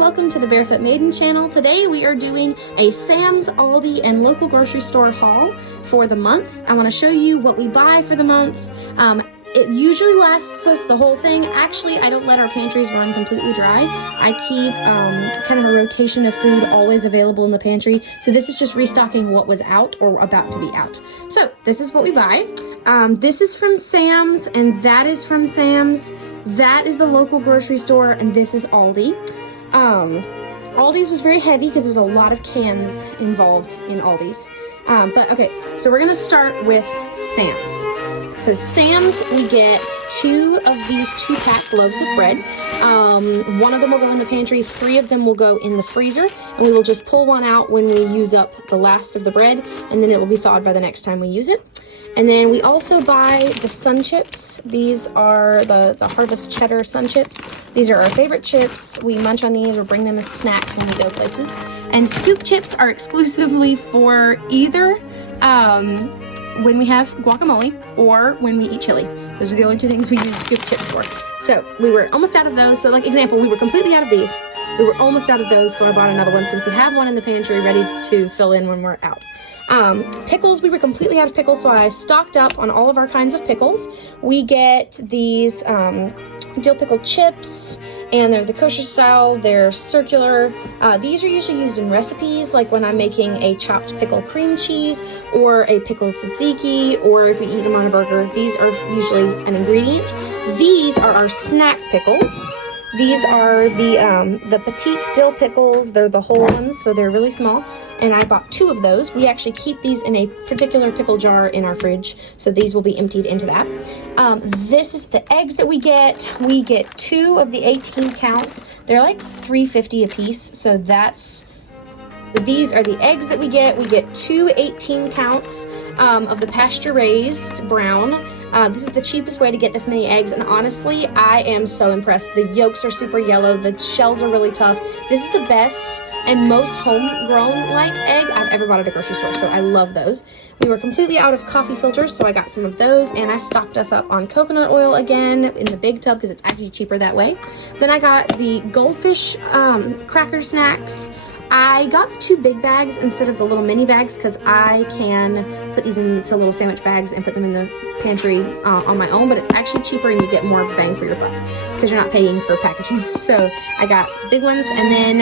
welcome to the Barefoot Maiden channel. Today we are doing a Sam's, Aldi, and local grocery store haul for the month. I want to show you what we buy for the month. It usually lasts us the whole thing. Actually, I don't let our pantries run completely dry. I keep kind of a rotation of food always available in the pantry. So this is just restocking what was out or about to be out. So this is what we buy. This is from Sam's and that is from Sam's. That is the local grocery store and this is Aldi. Aldi's was very heavy because there was a lot of cans involved in Aldi's. But okay, so we're gonna start with Sam's. So Sam's, we get 2 of these 2-pack loaves of bread. 1 of them will go in the pantry, 3 of them will go in the freezer, and we will just pull one out when we use up the last of the bread, and then it will be thawed by the next time we use it. And then we also buy the Sun Chips. These are the Harvest Cheddar Sun Chips. These are our favorite chips. We munch on these or bring them as snacks when we go places. And Scoop Chips are exclusively for either when we have guacamole or when we eat chili. Those are the only 2 things we use Scoop Chips for. So we were almost out of those. So like example, we were completely out of these. We were almost out of those, so I bought another one so we could have one in the pantry ready to fill in when we're out. Pickles, we were completely out of pickles, so I stocked up on all of our kinds of pickles. We get these dill pickle chips, and they're the kosher style, they're circular. These are usually used in recipes, like when I'm making a chopped pickle cream cheese, or a pickled tzatziki, or if we eat them on a burger. These are usually an ingredient. These are our snack pickles. These are the petite dill pickles. They're the whole ones, so they're really small. And I bought 2 of those. We actually keep these in a particular pickle jar in our fridge, so these will be emptied into that. This is the eggs that we get. We get 2 of the 18 counts. They're like $3.50 a piece, so these are the eggs that we get. We get 2 18 counts of the pasture-raised brown. This is the cheapest way to get this many eggs, and honestly, I am so impressed. The yolks are super yellow, the shells are really tough. This is the best and most homegrown-like egg I've ever bought at a grocery store, so I love those. We were completely out of coffee filters, so I got some of those, and I stocked us up on coconut oil again in the big tub because it's actually cheaper that way. Then I got the Goldfish cracker snacks. I got the 2 big bags instead of the little mini bags because I can put these into little sandwich bags and put them in the pantry on my own, but it's actually cheaper and you get more bang for your buck because you're not paying for packaging. So I got big ones, and then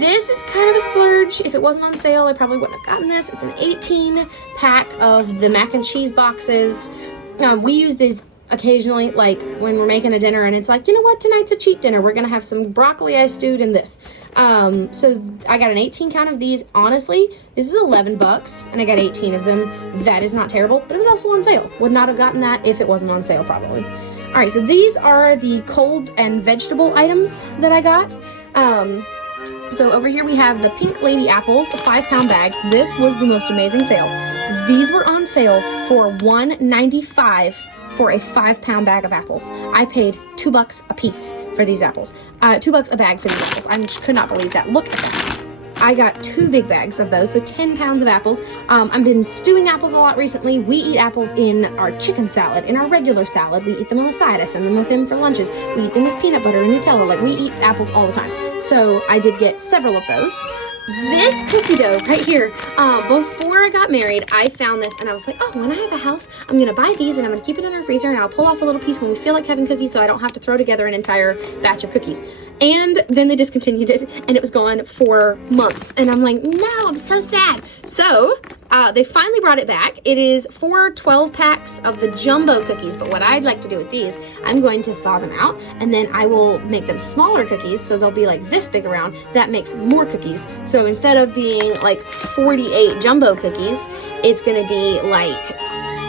this is kind of a splurge. If it wasn't on sale, I probably wouldn't have gotten this. It's an 18-pack of the mac and cheese boxes. We use these occasionally, like when we're making a dinner and it's like, you know what, tonight's a cheat dinner, we're gonna have some broccoli I stewed in this. So I got an 18 count of these. Honestly, this is $11 and I got 18 of them. That is not terrible, but it was also on sale. Would not have gotten that if it wasn't on sale, probably. All right, so these are the cold and vegetable items that I got. So over here we have the Pink Lady apples, 5-pound bags. This was the most amazing sale. These were on sale for $1.95 for a 5-pound bag of apples. I paid $2 a piece for these apples. $2 a bag for these apples. I could not believe that. Look at that. I got 2 big bags of those, so 10 pounds of apples. I've been stewing apples a lot recently. We eat apples in our chicken salad, in our regular salad. We eat them on the side. I send them with them for lunches. We eat them with peanut butter and Nutella. Like, we eat apples all the time. So I did get several of those. This cookie dough right here, before I got married, I found this and I was like, oh, when I have a house, I'm going to buy these and I'm going to keep it in our freezer and I'll pull off a little piece when we feel like having cookies so I don't have to throw together an entire batch of cookies. And then they discontinued it and it was gone for months. And I'm like, no, I'm so sad. So they finally brought it back. It is 4 12-packs of the jumbo cookies. But what I'd like to do with these, I'm going to thaw them out and then I will make them smaller cookies. So they'll be like this big around. That makes more cookies. So instead of being like 48 jumbo cookies, it's going to be like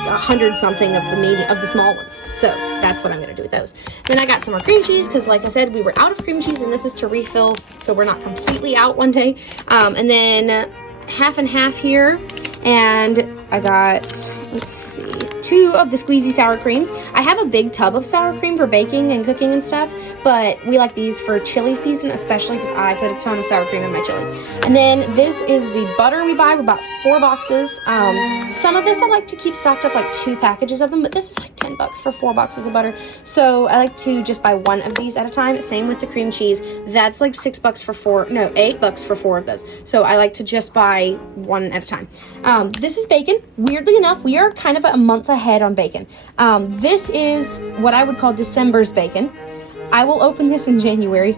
100 something of the small ones. So that's what I'm gonna do with those. Then I got some more cream cheese because, like I said, we were out of cream cheese and this is to refill, so we're not completely out one day. And then half and half here, and I got, let's see, 2 of the squeezy sour creams. I have a big tub of sour cream for baking and cooking and stuff, but we like these for chili season, especially because I put a ton of sour cream in my chili. And then this is the butter we buy. We bought 4 boxes. Some of this I like to keep stocked up, like 2 packages of them, but this is like $10 $10 for 4 boxes of butter. So I like to just buy one of these at a time. Same with the cream cheese. That's like $8 for 4 of those. So I like to just buy one at a time. This is bacon. Weirdly enough, we are kind of a month ahead on bacon. This is what I would call December's bacon. I will open this in January.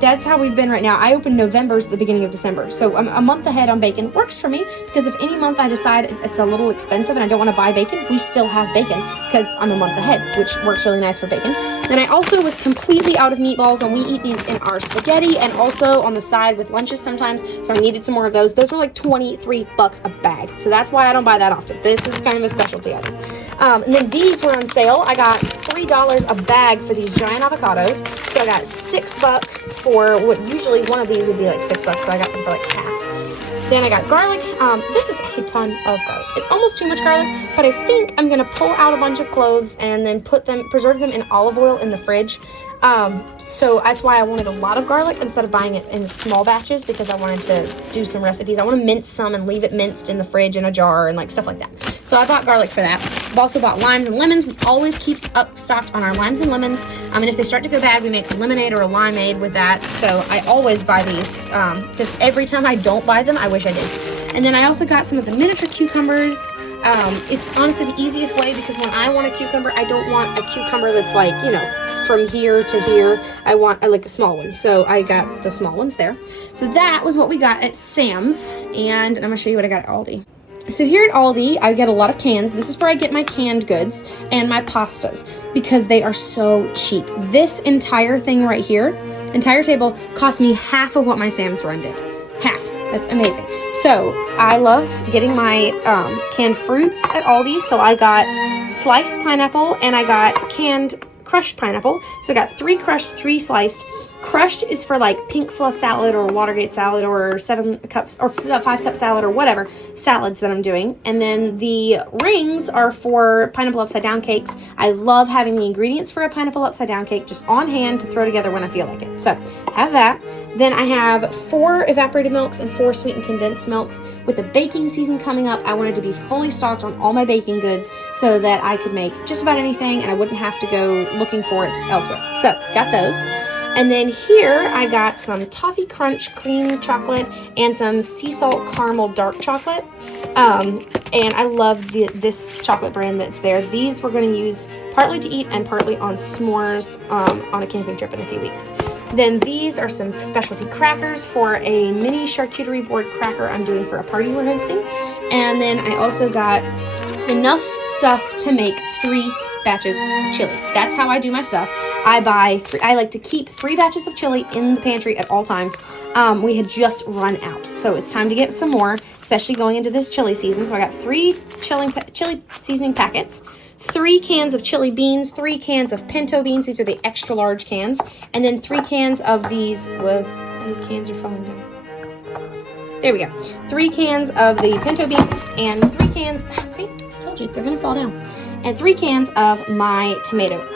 That's how we've been right now. I opened November's at the beginning of December. So I'm a month ahead on bacon. Works for me because if any month I decide it's a little expensive and I don't want to buy bacon, we still have bacon because I'm a month ahead, which works really nice for bacon. Then I also was completely out of meatballs, and we eat these in our spaghetti and also on the side with lunches sometimes. So I needed some more of those. Those are like $23 a bag. So that's why I don't buy that often. This is kind of a specialty item. And then these were on sale. I got $3 a bag for these giant avocados. So I got $6 for what usually one of these would be like $6, so I got them for like half. Then I got garlic. This is a ton of garlic. It's almost too much garlic, but I think I'm gonna pull out a bunch of cloves and then preserve them in olive oil in the fridge. So that's why I wanted a lot of garlic instead of buying it in small batches, because I wanted to do some recipes. I want to mince some and leave it minced in the fridge in a jar and like stuff like that. So I bought garlic for that. I've also bought limes and lemons. We always keep stocked on our limes and lemons. And if they start to go bad, we make a lemonade or a limeade with that. So I always buy these because every time I don't buy them, I wish I did. And then I also got some of the miniature cucumbers. It's honestly the easiest way, because when I want a cucumber, I don't want a cucumber that's like, you know, from here to here. I like a small one. So I got the small ones there. So that was what we got at Sam's. And I'm going to show you what I got at Aldi. So here at Aldi, I get a lot of cans. This is where I get my canned goods and my pastas because they are so cheap. This entire thing right here, entire table, cost me half of what my Sam's run did. Half. That's amazing. So I love getting my canned fruits at Aldi. So I got sliced pineapple and I got canned crushed pineapple. So I got 3 crushed, 3 sliced. Crushed is for like pink fluff salad or Watergate salad or 7 cups or 5 cup salad or whatever salads that I'm doing. And then the rings are for pineapple upside down cakes. I love having the ingredients for a pineapple upside down cake just on hand to throw together when I feel like it. So have that. Then I have 4 evaporated milks and 4 sweetened condensed milks. With the baking season coming up, I wanted to be fully stocked on all my baking goods so that I could make just about anything and I wouldn't have to go looking for it elsewhere. So got those. And then here I got some Toffee Crunch cream chocolate and some sea salt caramel dark chocolate. And I love this chocolate brand that's there. These we're going to use partly to eat and partly on s'mores on a camping trip in a few weeks. Then these are some specialty crackers for a mini charcuterie board cracker I'm doing for a party we're hosting. And then I also got enough stuff to make 3 batches of chili. That's how I do my stuff. I like to keep 3 batches of chili in the pantry at all times. We had just run out, so it's time to get some more, especially going into this chili season. So I got 3 chili seasoning packets, 3 cans of chili beans, 3 cans of pinto beans. These are the extra large cans. And then 3 cans of these, my cans are falling down. There we go. 3 cans of the pinto beans and 3 cans, see, I told you, they're gonna fall down. And 3 cans of my tomato.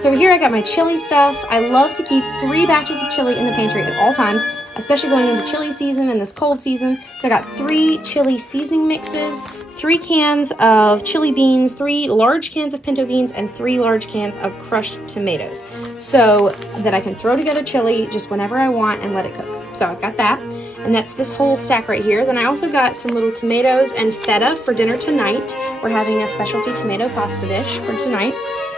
So over here I got my chili stuff. I love to keep 3 batches of chili in the pantry at all times, especially going into chili season and this cold season. So I got 3 chili seasoning mixes, 3 cans of chili beans, 3 large cans of pinto beans, and 3 large cans of crushed tomatoes, so that I can throw together chili just whenever I want and let it cook. So I've got that, and that's this whole stack right here. Then I also got some little tomatoes and feta for dinner tonight. We're having a specialty tomato pasta dish for tonight.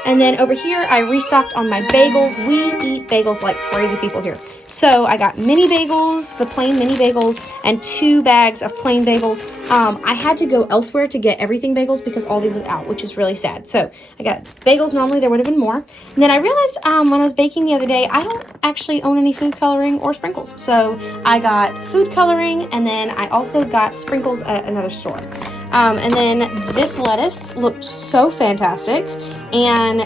And then over here, I restocked on my bagels. We eat bagels like crazy people here. So I got mini bagels, the plain mini bagels, and 2 bags of plain bagels. I had to go elsewhere to get everything bagels because Aldi was out, which is really sad. So I got bagels. Normally there would have been more. And then I realized when I was baking the other day, I don't actually own any food coloring or sprinkles. So I got food coloring, and then I also got sprinkles at another store. And then this lettuce looked so fantastic, and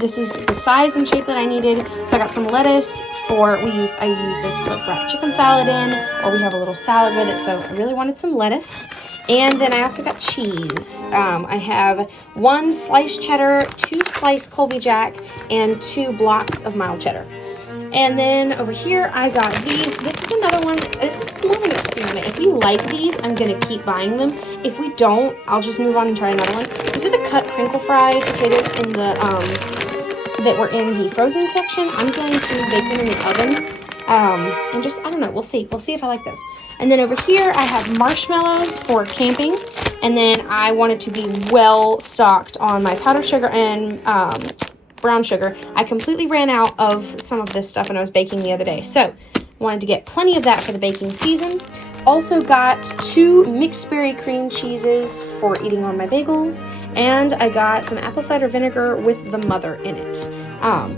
this is the size and shape that I needed. So I got some lettuce I use this to wrap chicken salad in, or we have a little salad with it, so I really wanted some lettuce. And then I also got cheese. I have 1 sliced cheddar, 2 sliced Colby Jack, and 2 blocks of mild cheddar. And then over here, I got these. This is another one. This is more of an experiment. If we like these, I'm going to keep buying them. If we don't, I'll just move on and try another one. These are the cut crinkle fry potatoes in the, that were in the frozen section. I'm going to bake them in the oven. And just, I don't know, we'll see. We'll see if I like those. And then over here, I have marshmallows for camping. And then I wanted to be well stocked on my powdered sugar and, brown sugar. I completely ran out of some of this stuff when I was baking the other day. So wanted to get plenty of that for the baking season. Also got 2 mixed berry cream cheeses for eating on my bagels. And I got some apple cider vinegar with the mother in it.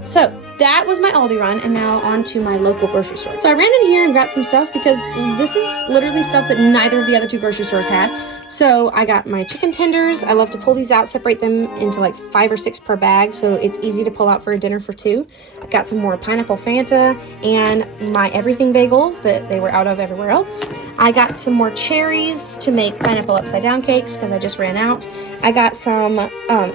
So that was my Aldi run, and now on to my local grocery store. So I ran in here and got some stuff because this is literally stuff that neither of the other 2 grocery stores had. So I got my chicken tenders. I love to pull these out, separate them into like 5 or 6 per bag, so it's easy to pull out for a dinner for 2. I got some more pineapple Fanta and my everything bagels that they were out of everywhere else. I got some more cherries to make pineapple upside down cakes because I just ran out. I got some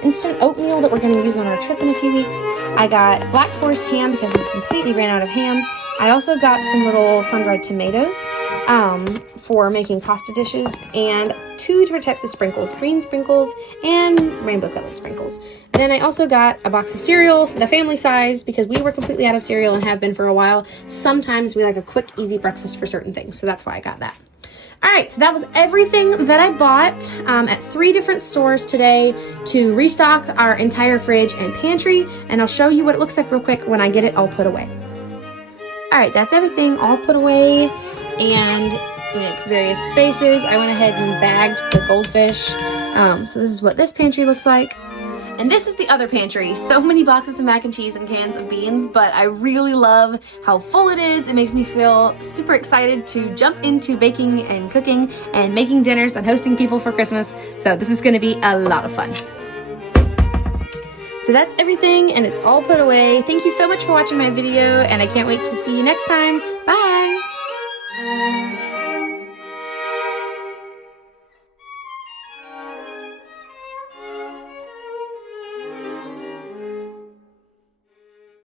instant oatmeal that we're going to use on our trip in a few weeks. I got Black Forest ham because we completely ran out of ham. I also got some little sun-dried tomatoes for making pasta dishes, and 2 different types of sprinkles, green sprinkles and rainbow colored sprinkles. And then I also got a box of cereal, the family size, because we were completely out of cereal and have been for a while. Sometimes we like a quick, easy breakfast for certain things, so that's why I got that. All right, so that was everything that I bought at 3 different stores today to restock our entire fridge and pantry, and I'll show you what it looks like real quick when I get it all put away. All right, that's everything all put away and in its various spaces. I went ahead and bagged the goldfish. So this is what this pantry looks like. And this is the other pantry. So many boxes of mac and cheese and cans of beans, but I really love how full it is. It makes me feel super excited to jump into baking and cooking and making dinners and hosting people for Christmas. So this is gonna be a lot of fun. So that's everything, and it's all put away. Thank you so much for watching my video, and I can't wait to see you next time. Bye!